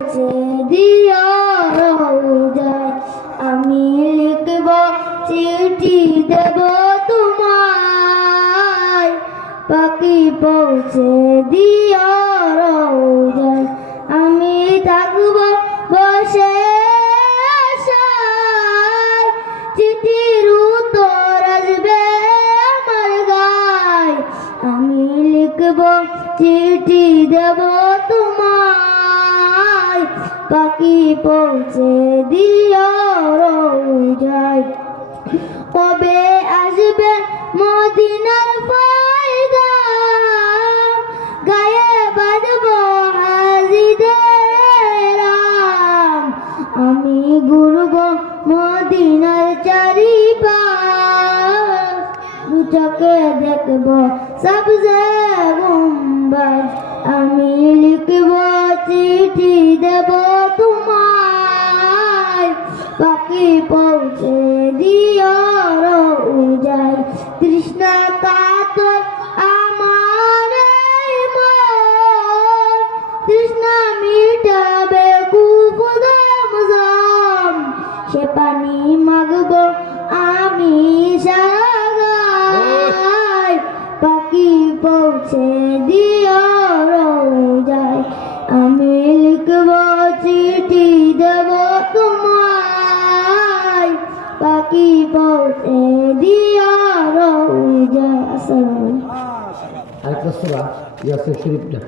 দিও রোজায় আমি লিখব চিঠি দেব তোমায় পাখি পৌঁছে দিও রোজায় আমি থাকব বসে আশায় চিঠির উত্তর আসবে আমার গায় আমি লিখব চিঠি দেব তোমায় পাখি পৌঁছে দিও রোজায় কবে আসবে মদিনার পয়গাম গায়ে বাঁধব হাজিদের আম আমি ঘুরব মদিনার চারিপাশ দু চোখে দেখব সবজে গুম্বাজ আমি লিখব চিঠি দেব তোমায় পাখি পৌঁছে দিও রোজায় তৃষ্ণা কাতর আমার এই মন তৃষ্ণা মিটাবে কুফুদম জম সে পানি মাগব আমি সারাগায় পাখি পৌঁছে দিও রোজায় আমি লিখব চিঠি দেব তোমায় পাখি পৌঁছে দিও রোজায়। আসসালামু আলাইকুম। আরেকটা সূরা ইয়াসিন শরীফটা